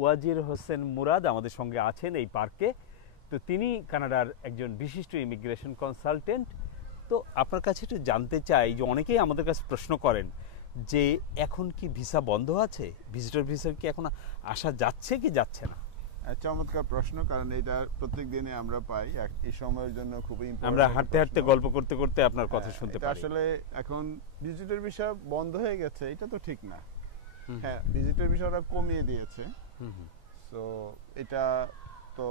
ওয়াজির হোসেন মুরাদ আমাদের সঙ্গে আছেন এই পার্কে। তো তিনি কানাডার একজন বিশিষ্ট ইমিগ্রেশন কনসালটেন্ট। তো আপনার কাছে একটু জানতে চাই যে অনেকেই আমাদের কাছে প্রশ্ন করেন যে এখন কি ভিসা বন্ধ আছে, ভিজিটর ভিসা কি এখন আসা যাচ্ছে কি যাচ্ছে না? চমৎকার প্রশ্ন, কারণ এটা প্রত্যেক দিনে আমরা পাই। এই সময়ের জন্য খুবই ইম্পর্টেন্ট। আমরা হাঁটতে হাঁটতে গল্প করতে করতে আপনার কথা শুনতে পাই। আসলে এখন ভিজিটর ভিসা বন্ধ হয়ে গেছে এটা তো ঠিক না। হ্যাঁ, ভিজিটর ভিসাটা কমিয়ে দিয়েছে। সো এটা তো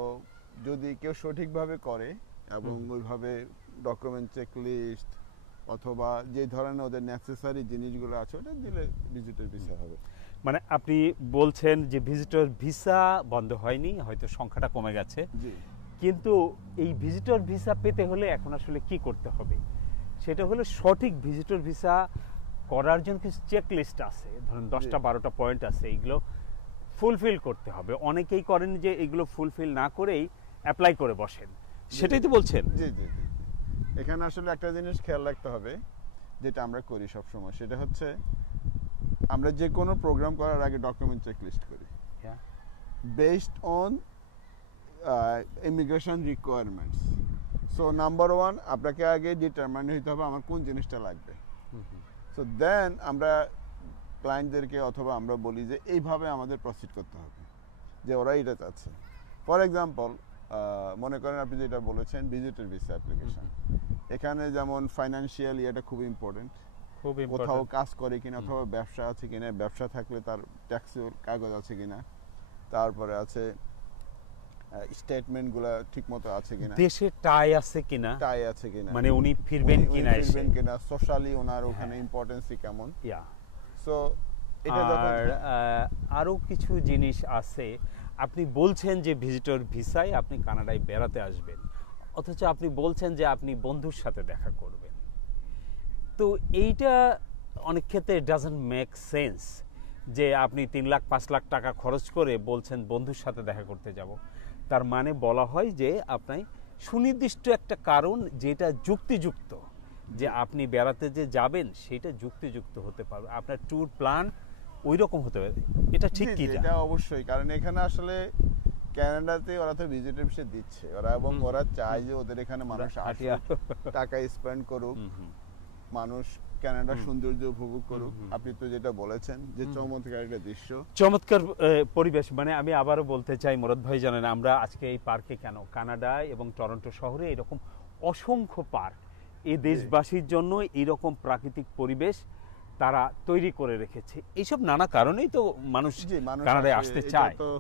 যদি কেউ সঠিকভাবে করে এবং ওইভাবে ডকুমেন্ট চেকলিস্ট অথবা যে ধরনের ওদের নেসেসারি জিনিসগুলো আছে ওটা দিলে ভিজিটর ভিসা হবে। মানে আপনি বলছেন যে ভিজিটর ভিসা বন্ধ হয়নি, হয়তো সংখ্যাটা কমে গেছে, কিন্তু এই ভিজিটর ভিসা পেতে হলে এখন আসলে কি করতে হবে? সেটা হলো সঠিক ভিজিটর ভিসা করার জন্য কিছু চেকলিস্ট আছে, ধরুন 10টা 12টা পয়েন্ট আছে, এইগুলো ফুলফিল করতে হবে। অনেকেই করেন যে এগুলো ফুলফিল না করেই অ্যাপ্লাই করে বসেন, সেটাই তো বলছেন? জি জি জি। এখানে আসলে একটা জিনিস খেয়াল রাখতে হবে, যেটা আমরা করি সবসময়, সেটা হচ্ছে আমরা যে কোনো প্রোগ্রাম করার আগে ডকুমেন্ট চেকলিস্ট করি based on immigration requirements. So number 1 আপনাকে আগে ডিটারমাইন হইতে হবে আমার কোন জিনিসটা লাগবে। সো দেন আমরা ক্লায়েন্টদেরকে অথবা আমরা বলি যে এইভাবে আমাদের প্রসিড করতে হবে, যে ওরা এটা চাচ্ছে। ফর এক্সাম্পল মনে করেন আপনি যেটা বলেছেন ভিজিটর ভিসা অ্যাপ্লিকেশন, এখানে যেমন ফাইন্যান্সিয়াল ইয়েটা খুব ইম্পর্টেন্ট, কোথাও কাজ করে কিনা অথবা ব্যবসা আছে কিনা, ব্যবসা থাকলে তার ট্যাক্সের কাগজ আছে কিনা, তারপরে আছে স্টেটমেন্ট গুলা ঠিক মতো আছে কিনা, দেশে টাই আছে কিনা, মানে উনি ফিরবেন কিনা, সোশ্যালি ওনার ওখানে ইম্পর্টেন্সি কেমন। সো এটা আরো কিছু জিনিস আছে। আপনি বলছেন যে ভিজিটর ভিসায় আপনি কানাডায় বেড়াতে আসবেন, অথচ আপনি বলছেন যে আপনি বন্ধুর সাথে দেখা করবেন। তো এইটা অনেক ক্ষেত্রে ডাজন্ট মেক সেন্স যে আপনি 3 লাখ 5 লাখ টাকা খরচ করে বলছেন বন্ধুর সাথে দেখা করতে যাব। তার মানে বলা হয় যে আপনি সুনির্দিষ্ট একটা কারণ যেটা যুক্তিযুক্ত, যে আপনি বেড়াতে যে যাবেন সেটা যুক্তিযুক্ত হতে পারবে, আপনার ট্যুর প্ল্যান ওই রকম হতে পারে। এটা ঠিক কি? এটা অবশ্যই, কারণ এখানে আসলে কানাডাতে ওরা তো ভিজিটর ভিসা দিচ্ছে ওরা, এবং ওরা চায় যে ওদের এখানে মানুষ আসুক, টাকা স্পেন্ড করুক, মানুষ কানাডার সৌন্দর্য উপভোগ করুক। আপনি তো যেটা বলেছেন যে চমৎকার একটা দৃশ্য, চমৎকার পরিবেশ। মানে আমি আবারও বলতে চাই মুরাদ ভাই, জানেন আমরা আজকে এই পার্কে কেন, কানাডায় এবং টরন্টো শহরে এরকম অসংখ্য পার্ক এই দেশবাসীর জন্য এইরকম প্রাকৃতিক পরিবেশ তারা তৈরি করে রেখেছে। এইসব নানা কারণেই তো মানুষ কানাডায় আসতে চায়।